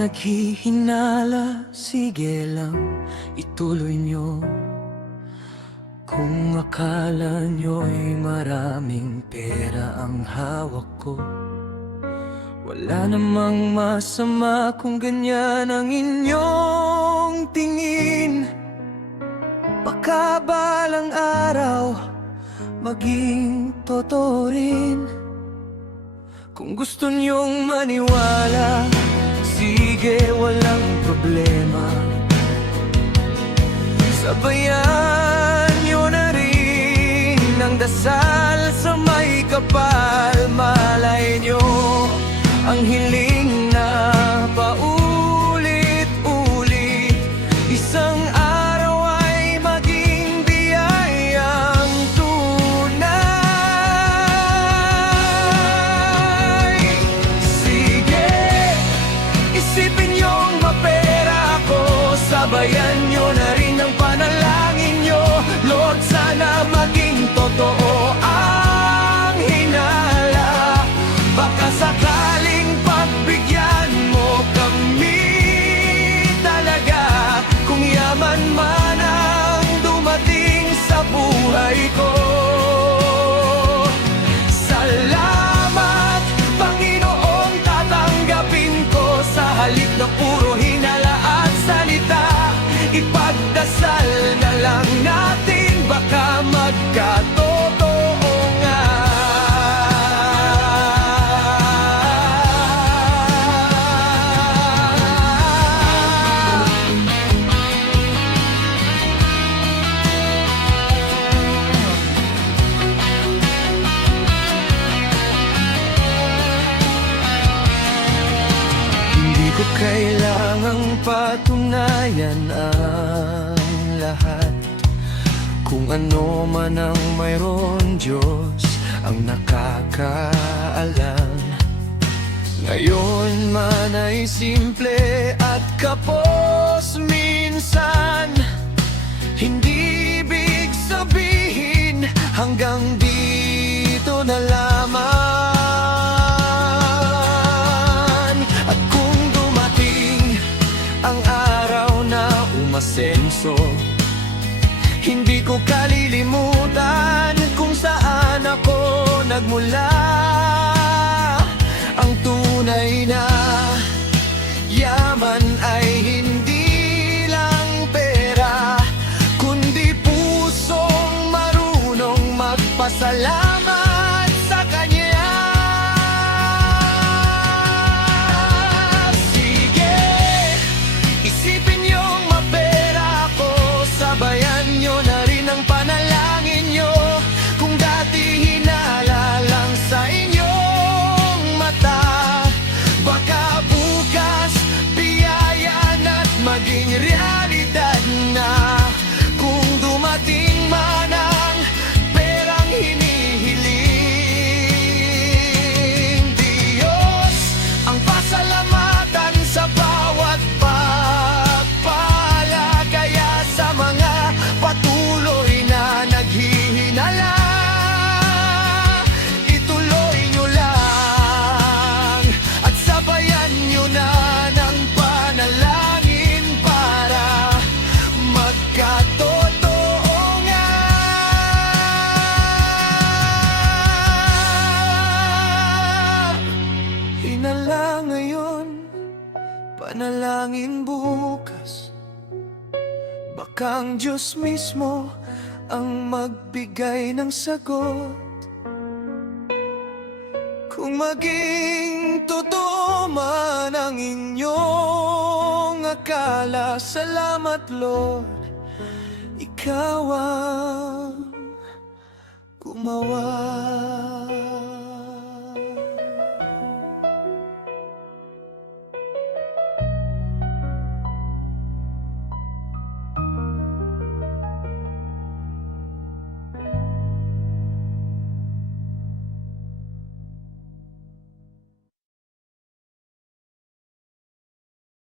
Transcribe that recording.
naghihinala, sige lang, ituloy nyo. Kung akala nyo'y maraming pera ang hawak ko, wala namang masama kung ganyan ang inyong tingin. Baka balang araw maging totoo rin. Kung gusto nyong maniwala, sige, walang problema. Sabayan nyo na rin ang dasal sa may kapal. Malay nyo ang hiling na paulit-ulit, isang araw ay maging biyayang tunay. Sige, isipin nyong mapera ako, sabayan nyo na rin ang panalangin nyo. Lord, sana maging totoo ang hinala. Baka sakaling pagbigyan mo kami talaga, kung yaman man ang dumating sa buhay ko. Salamat, Panginoong, tatanggapin ko sa halip na puro hinala at salita. Ipagdasal na lang natin, baka magkatotoo nga. Hindi ko kailangang patunayan ang lahat. Kung ano man ang mayroon, Diyos ang nakakaalam. Ngayon man ay simple at kapos minsan, hindi ibig sabihin hanggang dito na lamang. At kung dumating ang araw na umasenso, hindi ko kalilimutan kung saan ako nagmula. Ang tunay na yaman ay hindi lang pera, kundi pusong marunong magpasalamat sa Kanya. Sige, isipin niyong mapera ako, sabayan nyo na rin ang panalangin nyo. Kung dati hinala lang sa inyong mata, baka bukas biyayan at maging realidad na. Kung dumating man ang perang hinihiling, Diyos ang pasalamatan sa bawat pagpala. Kaya sa mga patuloy na naghihinala, ituloy nyo lang at sabayan nyo na ng panalangin para magkatotoo nga. Hinala ngayon, panalangin bukas, baka ang Diyos mismo ang magbigay ng sagot. Kung maging totoo man ang inyong akala, salamat Lord, Ikaw ang gumawa.